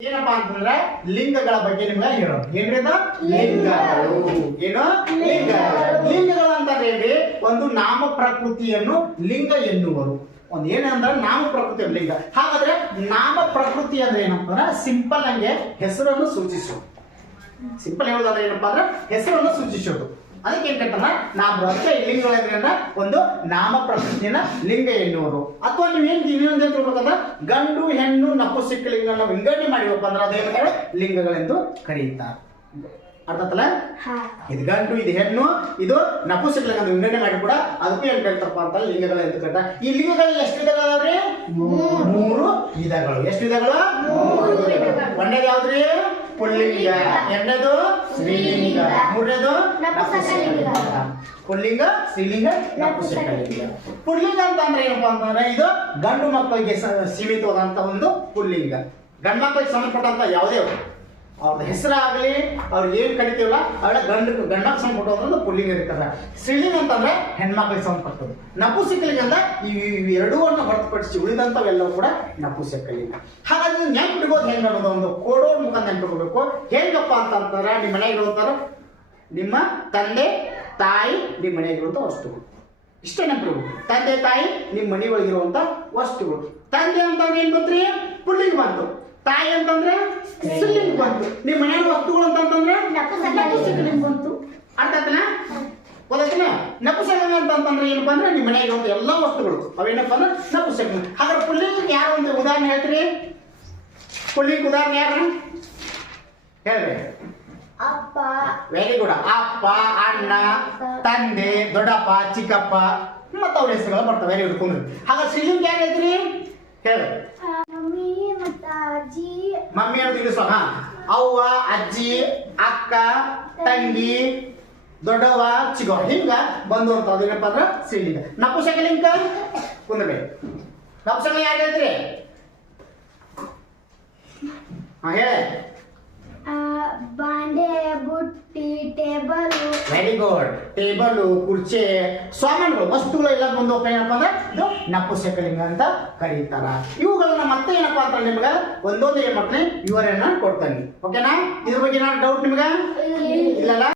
ಏನಪ್ಪಾ ಅಂತಂದ್ರೆ ಲಿಂಗಗಳ ಬಗ್ಗೆ ನಿಮ್ಗೆ ಹೇಳೋದು ಏನ್ರಿ ಅದು ಲಿಂಗಗಳು ಏನು ಲಿಂಗಗಳು ಅಂತಂದ್ರೆ ಏನ್ರಿ ಒಂದು ನಾಮ ಪ್ರಕೃತಿಯನ್ನು ಲಿಂಗ ಎನ್ನುವರು ಒಂದು ಏನಂದ್ರೆ ನಾಮ ಪ್ರಕೃತಿ ಲಿಂಗ ಹಾಗಾದ್ರೆ ನಾಮ ಪ್ರಕೃತಿ ಅಂದ್ರೆ ಏನಂತಂದ್ರೆ ಸಿಂಪಲ್ ಹಂಗೆ ಹೆಸರನ್ನು ಸೂಚಿಸೋದು ಸಿಂಪಲ್ ಹೇಳೋದಾದ್ರೆ ಏನಪ್ಪಾ ಅಂದ್ರೆ ಹೆಸರನ್ನು ಸೂಚಿಸೋದು ಅದಕ್ಕೆ ಏನ್ ಕೇಳ್ತಾರ ನಾಮ ಅದಕ್ಕೆ ಲಿಂಗಗಳಂದ್ರೆ ಒಂದು ನಾಮ ಪ್ರಕೃತಿಯನ್ನ ಲಿಂಗ ಎನ್ನುವರು ಅಥವಾ ನೀವೇನ್ ಇನ್ನೊಂದು ಏನ್ ತಿಳ್ಬೇಕಂದ್ರೆ ಗಂಡು ಹೆಣ್ಣು ನಪುಂಸಕ ಲಿಂಗಗಳನ್ನ ವಿಂಗಡಣೆ ಮಾಡಿವಪ್ಪ ಅಂದ್ರೆ ಅದೇನು ಲಿಂಗಗಳೆಂದು ಕರೆಯುತ್ತಾರೆ ಅರ್ಥಾತಲ್ಲ ಇದು ಗಂಡು ಇದು ಹೆಣ್ಣು ಇದು ನಪುಂಸಕ ಲಿಂಗ ವಿಂಗಡಣೆ ಮಾಡಿ ಕೂಡ ಅದಕ್ಕೂ ಏನ್ ಕೇಳ್ತಾರಪ್ಪ ಅಂತ ಲಿಂಗಗಳು ಎಂದು ಕೇಳ್ತಾರೆ ಈ ಲಿಂಗಗಳಲ್ಲಿ ಎಷ್ಟು ವಿಧಗಳವ್ರಿ ಮೂರು ವಿಧಗಳು ಎಷ್ಟು ವಿಧಗಳು ಒಂದೇದು ಯಾವ್ದ್ರಿ ಪುಲ್ಲಿಂಗ ಎರಡನೇದು ಸ್ತ್ರೀಲಿಂಗ ಮೂರನೇದು ಪುಲ್ಲಿಂಗ ಸ್ತ್ರೀಲಿಂಗ ನಪುಂಸಕಲಿಂಗ ಪುಲ್ಲಿಂಗ ಅಂತ ಅಂದ್ರೆ ಏನಪ್ಪಾ ಅಂತಂದ್ರೆ ಇದು ಗಂಡು ಮಕ್ಕಳಿಗೆ ಸೀಮಿತವಾದಂತ ಒಂದು ಪುಲ್ಲಿಂಗ ಗಂಡು ಮಕ್ಕಳಿಗೆ ಸಂಬಂಧಪಟ್ಟಂತ ಯಾವುದೇ ಅವ್ರ ಹೆಸರಾಗಲಿ ಅವ್ರಿಗೆ ಏನ್ ಕರಿತೀವಲ್ಲ ಅವೆಲ್ಲ ಗಂಡಕ್ಕೆ ಸಂಬಂಧಪಟ್ಟಂತ ಪುಲ್ಲಿಂಗ ಇರ್ತದೆ ಸ್ತ್ರೀಲಿಂಗ ಅಂತಂದ್ರೆ ಹೆಣ್ಮಕ್ಳಿಗೆ ಸಂಬಂಧಪಟ್ಟದ್ದು ನಪುಂಸಕಲಿಂಗ ಅಂದ್ರೆ ಈ ಎರಡೂವನ್ನು ಹೊರತುಪಡಿಸಿ ಉಳಿದಂತವೆಲ್ಲವೂ ಕೂಡ ನಪುಂಸಕಲಿಂಗ ಹಾಗಾಗಿ ನೆನ್ಪಿಡ್ಬೋದು ಹೆಂಗ ಅನ್ನೋದು ಒಂದು ಕೋಡೋಡ್ ಮುಖಾಂತರ ನೆನ್ಪಿಡ್ಬೇಕು ಹೆಂಗಪ್ಪ ಅಂತಂದ್ರೆ ನಿಮ್ಮ ಮನೆಗೆ ಇರುವಂತಾರ ನಿಮ್ಮ ತಂದೆ ತಾಯಿ ನಿಮ್ಮ ಮನೆಯಾಗಿರುವಂತ ವಸ್ತುಗಳು ಇಷ್ಟೇ ನೆನಪಿಡ್ಬೇಕು ತಂದೆ ತಾಯಿ ನಿಮ್ಮ ಮನೆ ಒಳಗಿರುವಂತ ವಸ್ತುಗಳು ತಂದೆ ಅಂತಂದ್ರೆ ಏನ್ ಬಂತ್ರಿ ಪುಲ್ಲಿಂಗ ಬಂತು ತಾಯಿ ಅಂತಂದ್ರೆ ಸ್ತ್ರೀಲಿಂಗ ಬಂತು ನಿಮ್ಮ ಮನೆಯ ವಸ್ತುಗಳು ಅಂತಂದ್ರೆ ನಪುಂಸಕಲಿಂಗ ಬಂತು ಅರ್ಥ ಆಯ್ತನ ಗೊತ್ತಾಯ್ತನ ನಪುಂಸಕಲಿಂಗ ಅಂತಂದ್ರೆ ಏನಪ್ಪಾ ಅಂದ್ರೆ ನಿಮ್ಮ ಮನೆಗೆ ಇರುವಂತ ಎಲ್ಲಾ ವಸ್ತುಗಳು ಅವೇನಪ್ಪ ಅಂದ್ರೆ ನಪುಂಸಕಲಿಂಗ ಹಾಗಾದ್ರೆ ಪುಲ್ಲಿಂಗಕ್ಕೆ ಯಾರು ಒಂದು ಉದಾಹರಣೆ ಹೇಳ್ತೀರಿ ಪುಲ್ಲಿಂಗ ಉದಾಹರಣೆ ಯಾರು ಹೇಳ್ಬೇಕು ಅಪ್ಪ ವೆರಿ ಗುಡ್ ಅಪ್ಪ ಅಣ್ಣ ತಂದೆ ದೊಡ್ಡಪ್ಪ ಚಿಕ್ಕಪ್ಪ ಮತ್ತ ಅವ್ರ ಹೆಸರುಗಳು ಬರ್ತವೆ ವೆರಿ ಗುಡ್ ಕುಂದ್ರಿ ಹಾಗಾದ್ರೆ ಸ್ತ್ರೀಲಿಂಗ ಯಾರು ಹೇಳ್ತೀರಿ ಹೇಳು ಮಮ್ಮಿ ಮತ್ತ ಅಜ್ಜಿ ಮಮ್ಮಿ ಅನ್ನೋದು ಇಂಗ್ಲಿಷ್ ಅವ್ವ ಅಜ್ಜಿ ಅಕ್ಕ ತಂಗಿ ದೊಡ್ಡವ ಚಿಕ್ಕವ ಹಿಂಗ ಬಂದು ಅಂತ ಅದೇನಪ್ಪ ಅಂದ್ರೆ ಸ್ತ್ರೀಲಿಂಗ ನಪುಂಸಕಲಿಂಗ ಕುಂದ್ರಿ ನಪುಂಸಕಲಿಂಗ ಯಾರು ಹೇಳ್ತೀರಿ ಹಾ ಹೇಳ ಬಾಂಡೆ ಬುಟ್ಟಿ ಟೇಬಲ್ ವೆರಿ ಗುಡ್ ಟೇಬಲ್ ಕುರ್ಚಿ ಸಾಮಾನುಗಳು ವಸ್ತುಗಳು ಎಲ್ಲ ಬಂದು ಏನಪ್ಪಾ ಅಂದ್ರೆ ಇದು ನಪುಂಸಕಲಿಂಗ ಅಂತ ಕರೀತಾರ ಇವುಗಳನ್ನ ಮತ್ತೆ ಏನಪ್ಪಾ ಅಂತ ನಿಮ್ಗೆ ಒಂದೊಂದು ಏನ್ ಮಾಡ್ತೀನಿ ವಿವರಣೆಯನ್ನ ಕೊಡ್ತಾನೆ ಓಕೆನಾ ಇದ್ರ ಬಗ್ಗೆ ಏನಾದ್ರು ಡೌಟ್ ನಿಮ್ಗೆ ಇಲ್ಲಲ್ಲ